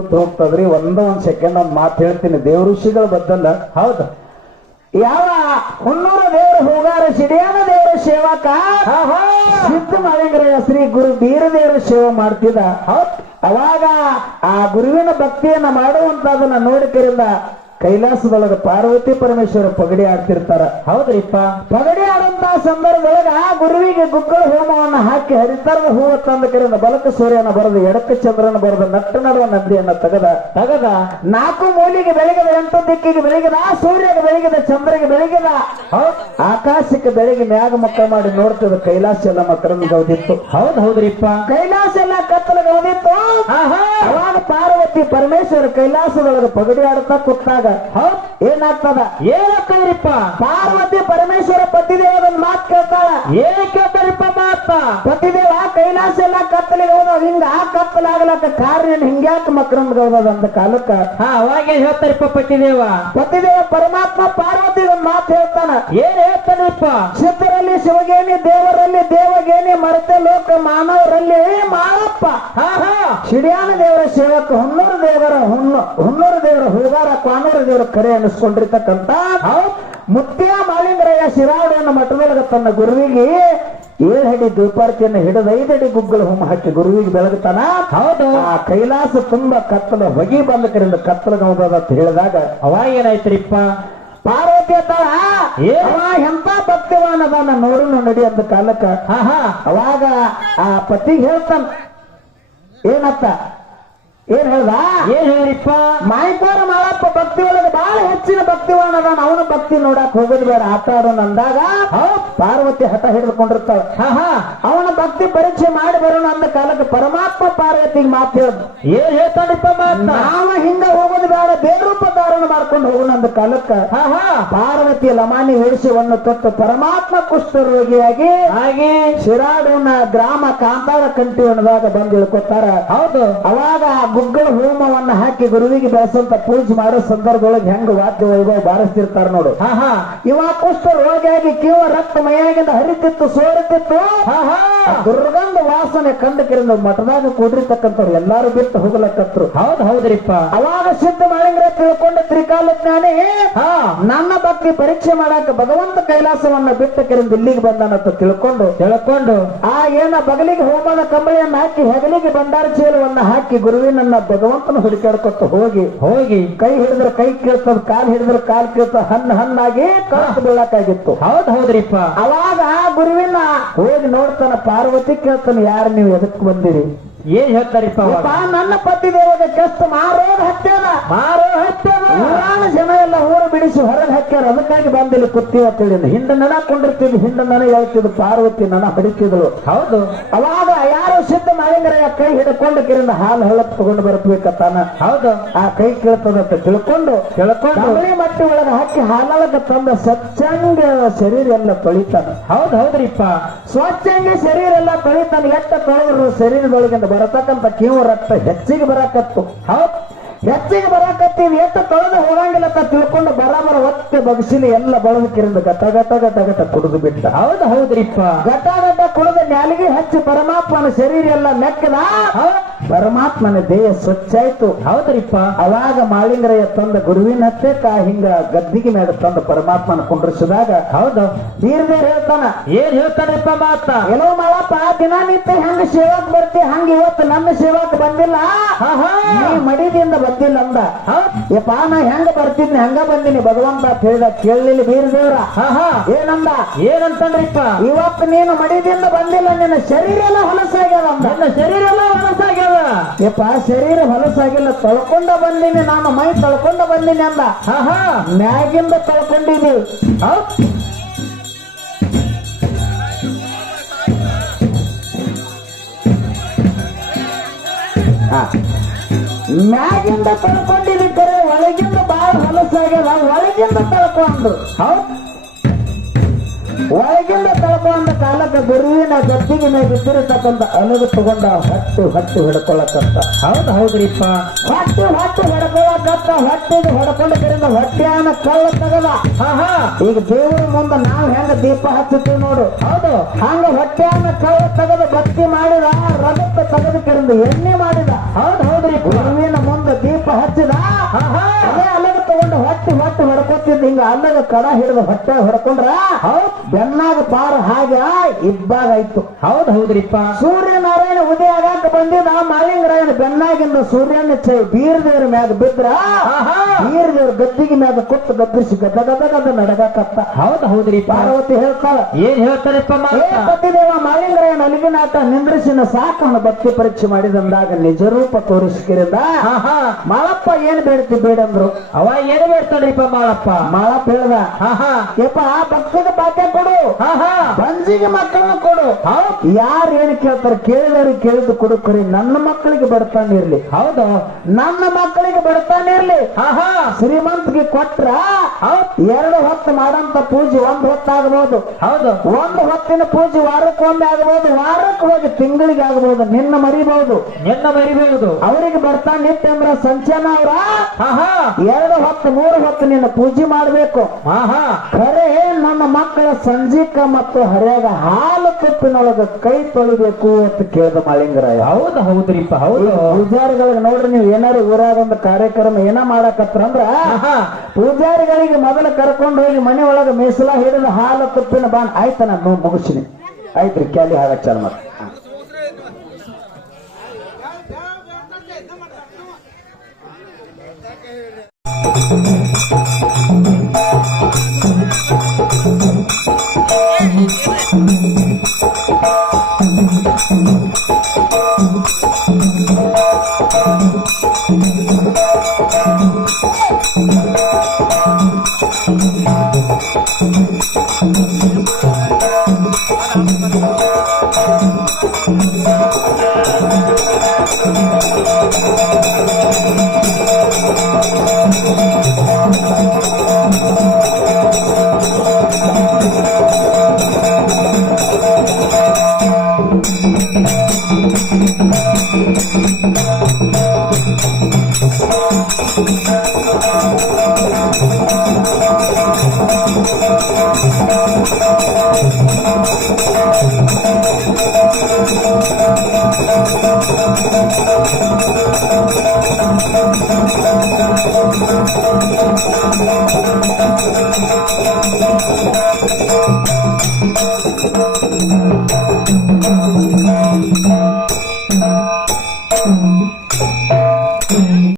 ಹೋಗ್ತದ್ರಿ ಒಂದ್ ಸೆಕೆಂಡ್ ಒಂದ್ ಮಾತು ಹೇಳ್ತೀನಿ ದೇವ್ರ ಋಷಿಗಳ ಬದ್ದಲ್ಲ ಹೌದು ಯಾವ ಹುನ್ನೂರ ದೇವ್ರ ಹೋಗಾರ ಸಿಡಿಯಾನ ದೇವ್ರ ಸೇವಕ ಸಿದ್ಧ ಮಾಲಿಂಗರಾಯ ಶ್ರೀ ಗುರು ಬೀರದೇವ್ರ ಸೇವೆ ಮಾಡ್ತಿದ್ದ ಅವಾಗ ಆ ಗುರುವಿನ ಭಕ್ತಿಯನ್ನ ಮಾಡುವಂತದನ್ನ ನೋಡಿಕರಿಂದ ಕೈಲಾಸದೊಳಗ ಪಾರ್ವತಿ ಪರಮೇಶ್ವರ ಪಗಡಿ ಆಡ್ತಿರ್ತಾರ ಹೌದ್ರಿಪ್ಪ ಪಗಡಿ ಆಡುವಂತ ಸಂದರ್ಭದೊಳಗ ಆ ಗುರುವಿಗೆ ಗುಗ್ಗಳ ಹೋಮವನ್ನ ಹಾಕಿ ಹರಿತರದ ಹೂವ ತಂದ ಕರಿಂದ ಬಲಕ ಸೂರ್ಯನ ಬರೆದು ಎಡಕ ಚಂದ್ರನ ಬರೆದು ನಟ್ಟ ನಡುವ ನದಿಯನ್ನ ತಗದ ನಾಲ್ಕು ಮೂಲಿಗೆ ಬೆಳಗಿದ 8 ದಿಕ್ಕಿಗೆ ಬೆಳಗಿದ ಸೂರ್ಯಗೆ ಬೆಳಗಿದ ಚಂದ್ರಗೆ ಬೆಳಗಿದ ಆಕಾಶಕ್ಕೆ ಬೆಳಗ್ಗೆ ಮ್ಯಾಗ ಮುಖ ಮಾಡಿ ನೋಡ್ತಿದ ಕೈಲಾಸ ಎಲ್ಲ ಮಕರಂದ ಗೌದಿತ್ತು ಹೌದ್ರಿಪ್ಪ ಕೈಲಾಸ ಎಲ್ಲ ಕತ್ತಲ ಗೌದಿತ್ತು ಅವಾಗ ಪಾರ್ವತಿ ಪರಮೇಶ್ವರ ಕೈಲಾಸದೊಳಗ ಪಗಡಿ ಆಡುತ್ತಾ ಕೂತಾಗ ಏನಾಗ್ತದ್ರಿಪ್ಪ ಪಾರ್ವತಿ ಪರಮೇಶ್ವರ ಪತಿದೇವದ ಮಾತು ಕೇಳ್ತಾಳ ಏನ್ ಕೇಳ್ತಾರಿಪ್ಪ ಮಾತ ಪತಿದೇವ ಕೈಲಾಸ ಎಲ್ಲ ಕತ್ತಲಿಗೆ ಹೋದ ಹಿಂಗ ಆ ಕತ್ತಲಾಗ್ಲಕ್ಕ ಕಾರ್ಯ ಹಿಂಗ್ಯಾಕ ಮಕರಂದ ಗೌದದ ಅಂದ ಕಾಲಕ್ಕ ಅವಾಗ ಹೇಳ್ತಾರಿಪ್ಪ ಪತಿದೇವ ಪರಮಾತ್ಮ ಪಾರ್ವತಿ ಒಂದು ಮಾತು ಹೇಳ್ತಾನ ಏನ್ ಹೇಳ್ತಾನಿಪ್ಪ ಸಿದ್ಧರಲ್ಲಿ ಶಿವಗೇನಿ ದೇವರಲ್ಲಿ ದೇವಗೇನಿ ಮರತೆ ಲೋಕ ಮಾನವರಲ್ಲಿ ಮಾಳಪ್ಪ ಶಿಡಿಯಾನ ದೇವರ ಸೇವಕ ಹುನ್ನೂರು ದೇವರ ಹೋಗಾರ ಕ್ವಾನೂರ ದೇವರ ಕರೆ ಅನಿಸ್ಕೊಂಡಿರ್ತಕ್ಕಂತ ಮುತ್ಯ ಮಾಲಿಂಗರಾಯ ಶಿರಾವಳಿಯನ್ನು ಮಠದೊಳಗ ತನ್ನ ಗುರುವಿಗೆ 7 ಅಡಿ ದ್ವೀಪಾರ್ತಿಯನ್ನು ಹಿಡಿದು 5 ಅಡಿ ಗುಗ್ಗಳ ಹೋಮ ಹಾಕಿ ಗುರುವಿಗೆ ಬೆಳಗುತ್ತಾನ ಹೌದು ಆ ಕೈಲಾಸ ತುಂಬಾ ಕತ್ತಲ ಹೊಗಿ ಬಂದ ಕರಿಂದ ಕತ್ತಲಗೌದ ಅಂತ ಹೇಳಿದಾಗ ಅವಾಗ ಏನಾಯ್ತ್ರಿಪ್ಪ ಪಾರ್ವತಿ ಎಂತ ಭಕ್ತಿವಾನದಾನ ನೋಡಲು ನಡಿ ಅಂದ ಕಾಲಕ್ಕ ಅವಾಗ ಆ ಪತಿಗೆ ಹೇಳ್ತಾನ ಏನತ್ತ ಏನ್ ಹೇಳಿಪ್ಪ ಮಾಯ್ಕೋರ ಮಾಳಪ್ಪ ಭಕ್ತಿ ಒಳಗೆ ಬಹಳ ಹೆಚ್ಚಿನ ಭಕ್ತಿವಾನದಾನ ಅವನ ಭಕ್ತಿ ನೋಡಕ್ ಹೋಗೋದು ಬೇಡ ಆಟ ಆಡೋಣ ಅಂದಾಗ ಪಾರ್ವತಿ ಹಠ ಹಿಡಿದುಕೊಂಡಿರ್ತಾಳ ಅವನ ಭಕ್ತಿ ಪರೀಕ್ಷೆ ಮಾಡಿ ಬರೋಣ ಅಂದ ಕಾಲಕ್ಕೆ ಪರಮಾತ್ಮ ಪಾರ್ವತಿಗೆ ಮಾತು ಹೇಳುದು ಏನ್ ಹೇಳ್ತಾನಿಪ್ಪ ನಾವ ಹಿಂಗ ಹೋಗೋದು ಬೇಡ ಬೇರೂಪ ಧಾರಣ ಮಾಡ್ಕೊಂಡು ಹೋಗೋಣ ಅಂದ ಕಾಲಕ್ಕ ಪಾರ್ವತಿ ಲಮಾನಿ ವೇಷವನ್ನು ತೊಟ್ಟು ಪರಮಾತ್ಮ ಕುಷ್ಠರೋಗಿಯಾಗಿ ಹಾಗೆ ಶಿರಾಡೋನ ಗ್ರಾಮ ಕಾಂತಾರ ಕಂಠಿಯೊಣದಾಗ ಬಂದು ಇಳ್ಕೊತಾರ ಹೌದು ಅವಾಗ ಗುಗ್ಗಳ ಹೋಮವನ್ನ ಹಾಕಿ ಗುರುವಿಗೆ ಬೆಳೆಸಂತ ಪೂಜೆ ಮಾಡೋ ಸಂದರ್ಭದೊಳಗೆ ಹೆಂಗ ವಾದ್ಯ ವೈಭವ ಬಾರಿಸ್ತಿರ್ತಾರ ನೋಡು ಇವ ಕುಷ್ಠ ರೋಗಿಯಾಗಿ ಕಿವ ರಕ್ತ ಮೈಯಾಗಿಂದ ಹರಿತಿತ್ತು ಸೋರುತ್ತಿತ್ತು ದುರ್ಗಂಧ ವಾಸನೆ ಕಂಡಕಿರಿಂದ ಮಠದಾಗ ಕೂಡಿರ್ತಕ್ಕಂಥವ್ರು ಎಲ್ಲಾರು ಬಿಟ್ಟು ಹೋಗ್ಲಕ್ಕತ್ರು ಹೌದ್ರಿಪ್ಪ ಅವಾಗ ಸಿದ್ಧ ಮಾಳಿಂಗರ ತಿಳ್ಕೊಂಡ ತ್ರಿಕಾಲ ಜ್ಞಾನಿ ನನ್ನ ಭಕ್ತಿ ಪರೀಕ್ಷೆ ಮಾಡಾಕ ಭಗವಂತ ಕೈಲಾಸವನ್ನ ಬಿಟ್ಟ ಕಿರಿಂದ ಇಲ್ಲಿಗೆ ಬಂದಾನಂತ ತಿಳ್ಕೊಂಡು ಆ ಏನ ಬಗಲಿಗೆ ಹೋಮದ ಕಂಬಳಿಯನ್ನ ಹಾಕಿ ಹೆಗಲಿಗೆ ಭಂಡಾರ ಚೀಲವನ್ನ ಹಾಕಿ ಗುರುವಿನ ಭಗವಂತನ ಹುಡುಕಾಡ್ಕೊತ ಹೋಗಿ ಕೈ ಹಿಡಿದ್ರೆ ಕೈ ಕೇಳ್ತದ ಕಾಲ್ ಹಿಡಿದ್ರೆ ಕಾಲ್ ಕೇಳ್ತದ ಹಣ್ಣಾಗಿ ಕಳತು ಬೀಳಕಾಗಿತ್ತು ಹೌದ್ರಿಪ್ಪ ಅವಾಗ ಗುರುವಿನ ಹೋಗಿ ನೋಡ್ತಾನ ಪಾರ್ವತಿ ಕೇಳ್ತಾನ ಯಾರು ನೀವು ಎದಕ್ ಬಂದಿರಿ ಏನ್ ಹೇಳ್ತಾರಿಪ್ಪ ನನ್ನ ಪತಿ ದೇವದ ಕಷ್ಟ ಮಾರೋದ್ ಹತ್ಯಾನ ಊರಾಣ ಜನ ಎಲ್ಲ ಊರು ಬಿಡಿಸಿ ಹೊರಗೆ ಹಾಕ್ಯಾರ ಅದಕ್ಕಾಗಿ ಬಂದಿಲ್ಲ ಕುತ್ತೀವಿ ಅಂತ ಹೇಳಿ ಹಿಂಡ ನನ ಕೊಂಡಿರ್ತಿದ್ವಿ ಹಿಂಡ ನನ ಹೇಳ್ತಿದ್ರು ಪಾರ್ವತಿ ನನ ಹೊಡಿತಿದ್ರು ಹೌದು ಅವಾಗ ಯಾರೋ ಸಿದ್ಧ ಮಾಲಿಂಗರಾಯ ಕೈ ಹಿಡ್ಕೊಂಡು ಕಿರಿಂದ ಹಾಲು ಹಳ್ಳಕ್ ತಗೊಂಡು ಬರ್ಬೇಕತ್ತಾನ ಹೌದು ಆ ಕೈ ಕೇಳ್ತದಂತ ತಿಳ್ಕೊಂಡು ಕಮಳಿ ಮಟ್ಟಿ ಒಳಗೆ ಹಾಕಿ ಹಾಲೊಳಗ ತಂದ ಸ್ವಚ್ಛಂಗ ಶರೀರ ಎಲ್ಲ ತೊಳಿತಾನ ಹೌದ್ರಿಪ್ಪ ಸ್ವಚ್ಛಂಗ ಶರೀರ ಎಲ್ಲ ತೊಳಿತಾನ ಎಟ್ಟ ತೊಳೆದ್ರು ಶರೀರದೊಳಗಿಂದ ಬರತಕ್ಕಂತ ಕಿವು ರಕ್ತ ಹೆಚ್ಚಿಗೆ ಬರಾಕತ್ತು ಹೆಚ್ಚಿಗೆ ಬರಾಕತ್ತೀವಿ ಎಷ್ಟು ತೊಳೆದು ಹೋಗಂಗಿಲ್ಲ ಅಂತ ತಿಳ್ಕೊಂಡು ಬರಾಬರ ಒತ್ತೆ ಬಗ್ಸಿಲಿ ಎಲ್ಲ ಬಳದಕ್ಕಿರಿಂದ ಗಟ ಕುಡಿದು ಬಿಟ್ಟ ಹೌದ್ರಿಪ್ಪ ಗಟ ಕುಡಿದ ನ್ಯಾಲಿಗೆ ಹಚ್ಚಿ ಪರಮಾತ್ಮನ ಶರೀರ ಎಲ್ಲ ಮೆಕ್ಕದ ಪರಮಾತ್ಮನ ದೇಹ ಸ್ವಚ್ಛ ಆಯ್ತು ಹೌದ್ರಿಪ್ಪ ಅವಾಗ ಮಾಳಿಂಗರಾಯ ತಂದ ಗುರುವಿನ ಹತ್ತೆ ಹಿಂಗ ಗದ್ದಿಗೆ ಮೇಲೆ ತಂದ ಪರಮಾತ್ಮನ ಕುಂಡ್ರಿಸಿದಾಗ ಹೌದು ನೀರ್ದೇರ್ ಹೇಳ್ತಾನ ಏನ್ ಹೇಳ್ತಾನಪ್ಪ ಮಾತ ಎಲ್ಲೋ ಮಾಡಪ್ಪ ದಿನನಿತ್ಯ ಹೆಂಗ ಸೇವಾಕ್ ಬರ್ತಿ ಹಂಗ ಇವತ್ತು ನನ್ನ ಸೇವಾಕ್ ಬಂದಿಲ್ಲ ನೀ ಮಡಿದಿಂದ ಬಂದಿಲ್ಲ ಅಂದ ಯಪ್ಪ ನಾ ಹೆಂಗ ಬರ್ತಿದ್ನಿ ಹಂಗ ಬಂದಿನಿ ಭಗವಂತ ಅಂತ ಹೇಳಿದ ಕೇಳಲಿಲ್ಲ ಬೀರದೇವ್ರ ಏನಂತಂದ್ರಿಪ್ಪ ಇವತ್ತು ನೀನು ಮಡಿದಿಂದ ಬಂದಿಲ್ಲ ನಿನ್ನ ಶರೀರ ಎಲ್ಲ ಹೊಲಸಾಗ್ಯದ ಅಂದ ನನ್ನ ಶರೀರ ಎಲ್ಲ ಹೊಲಸಾಗ್ಯದ ಯಪ್ಪ ಶರೀರ ಹೊಲಸಾಗಿಲ್ಲ ತೊಳ್ಕೊಂಡ ಬಂದಿನಿ ನಾನು ಮೈ ತೊಳ್ಕೊಂಡ ಬಂದಿನಿ ಅಂದ ಮ್ಯಾಗಿಂದ ತೊಳ್ಕೊಂಡಿದೀವಿ ಮ್ಯಾಗಿಂದ ತೊಳ್ಕೊಂಡಿದ್ದಾರೆ ಒಳಗಿಂದ ಬಾಳ ಹೊಲಸಾಗ್ಯದ ಒಳಗಿಂದ ತೊಳ್ಕೊಂಡು ಒಳಗಿಂದ ತೊಳ್ಕೊಂಡ ಕಾಲಕ್ಕೆ ಗುರುವಿನ ಗದ್ದಿಗೆ ಮೇಲೆ ಬಿದ್ದಿರತಕ್ಕಂಥ ಅನುಗು ತಗೊಂಡ ಹೊಟ್ಟೆ ಹೊಡ್ಕೊಳ್ಳಕತ್ತ ಹೌದ್ರಿಪ್ಪ ಹೊಟ್ಟೆ ಹೊಡ್ಕೊಳ್ಳಕತ್ತ ಹೊಟ್ಟೆಗೆ ಹೊಡ್ಕೊಂಡ ಹೊಟ್ಟೆಯನ್ನ ಕಳ್ಳ ತಗದ ಈಗ ದೇವರ ಮುಂದೆ ನಾವು ಹೆಂಗ ದೀಪ ಹಚ್ಚುತ್ತೀವಿ ನೋಡು ಹೌದು ಹಂಗ ಹೊಟ್ಟೆಯನ್ನ ಕಳ್ಳ ತಗದ ಭಕ್ತಿ ಮಾಡಿದ ರಗತ್ತ ತಗದ ಕೆರಿಂದ ಎಣ್ಣೆ ಮಾಡಿದ ಹೌದ್ರಿ ಗುರುವಿನ ಮುಂದೆ ಹಚ್ಚಿದ ಅದೇ ಅಲ್ಲಗ ತಗೊಂಡು ಹೊಟ್ಟೆ ಹೊಡ್ಕೊತಿದ್ದ ಹಿಂಗ ಅಲ್ಲಗ ಕಡ ಹಿಡಿದು ಹೊಟ್ಟೆ ಹೊಡ್ಕೊಂಡ್ರ ಬೆನ್ನಾಗ ಪಾರ ಹಾಗೆ ಇಬ್ಬಾಗ ಆಯ್ತು. ಹೌದ್ರಿಪ್ಪ. ಸೂರ್ಯನಾರಾಯಣ ಉದಯ ಆಗಾಕ ಬಂದಿದ್ದ ಮಾಳಿಂಗರಾಯನ ಬೆನ್ನಾಗಿಂದ ಸೂರ್ಯನ ಬೀರದೇವ್ರ ಮ್ಯಾಗ ಬಿದ್ರ ಬೀರದೇವ್ರ ಗದ್ದಿಗೆ ಮ್ಯಾಗ ಕೊಟ್ಟು ಗದ್ದರಿಸಿ ಗದ ನಡಗಾಕತ್ತ. ಹೌದ್ರಿಪ್ಪ. ಪಾರ್ವತಿ ಹೇಳ್ತಾಳ, ಏನ್ ಹೇಳ್ತಾರಪ್ಪ? ಪತಿದೇವ ಮಾಳಿಂಗರಾಯನ ಅಲ್ಲಿಗಿನಾಟ ನಿಂದ್ರಿಸಿನ ಸಾಕನ್ನು ಭಕ್ತಿ ಪರೀಕ್ಷೆ ಮಾಡಿದಂದಾಗ ನಿಜ ರೂಪ ತೋರಿಸ್ಕಿರಿದ ಮಾಳಪ್ಪ ಏನ್ ಬೇಡ್ತಿ ಬೇಡಂದ್ರು. ಅವ ಏನ್ ಬೇಡ್ತಾನ್ರಿಪ್ಪ ಮಾಳಪ್ಪ? ಮಾಳಪ್ಪ ಹೇಳ್ದ, ಯಪ್ಪ ಭಕ್ತಿಗೆ ಭಾಗ್ಯ ಕೊಡು, ಬಂಜಿಗೆ ಮಕ್ಕಳನ್ನ ಕೊಡು. ಯಾರು ಏನ್ ಕೇಳ್ತಾರ ಕೇಳಿದವ್ರಿಗೆ ಕೇಳಿದ್ದು ಕೊಡು, ಕರಿ ನನ್ನ ಮಕ್ಕಳಿಗೆ ಬಡತಾನೆ ಇರ್ಲಿ. ಹೌದು, ನನ್ನ ಮಕ್ಕಳಿಗೆ ಬಡತಾನೆ ಇರ್ಲಿ. ಶ್ರೀಮಂತಿಗೆ ಕೊಟ್ರ 2 ಹೊತ್ತು ಮಾಡಂತ ಪೂಜೆ 1 ಹೊತ್ತಾಗಬಹುದು. ಹೌದು, 1 ಹೊತ್ತಿನ ಪೂಜೆ ವಾರಕ್ಕೊಮ್ಮೆ ಆಗಬಹುದು, ವಾರಕ್ಕೆ ಹೋಗಿ ತಿಂಗಳಿಗೆ ಆಗಬಹುದು. ನಿನ್ನ ಮರಿಬಹುದು, ಅವರಿಗೆ ಬರ್ತಾನೆ ನಿತ್ಯ ಅಂದ್ರ ಸಂಚನ ಅವ್ರ 2 ಹೊತ್ತು 3 ಹೊತ್ತು ನಿನ್ನ ಪೂಜೆ ಮಾಡ್ಬೇಕು. ಖರೆ ನನ್ನ ಮಕ್ಕಳ ಸಂಜೀಕ ಮತ್ತು ಹರಿಯಾಗ ಹಾಲು ತುಪ್ಪಿನೊಳಗ ಕೈ ತೊಳಿಬೇಕು ಅಂತ ಕೇಳಿದ ಮಾಳಿಂಗರಾಯ. ಹೌದ್ರಿಪ್ಪ. ಹೌದು, ಪೂಜಾರಿಗಳಿಗೆ ನೋಡ್ರಿ, ನೀವು ಏನಾರು ಊರಾಗ ಒಂದು ಕಾರ್ಯಕ್ರಮ ಏನ ಮಾಡಕತ್ರ ಅಂದ್ರ ಪೂಜಾರಿಗಳಿಗೆ ಮೊದಲು ಕರ್ಕೊಂಡು ಹೋಗಿ ಮನೆ ಒಳಗ ಮೀಸಲ ಹಿಡಿದು ಹಾಲು ತುಪ್ಪಿನ ಬಾನ್ ಆಯ್ತ ನಾನು ಮುಗಿಸಿನಿ ಆಯ್ತ್ರಿ ಕ್ಯಾಲಿ ಹಾಡಕ್ ಚಾಲ ಮಾಡಿ.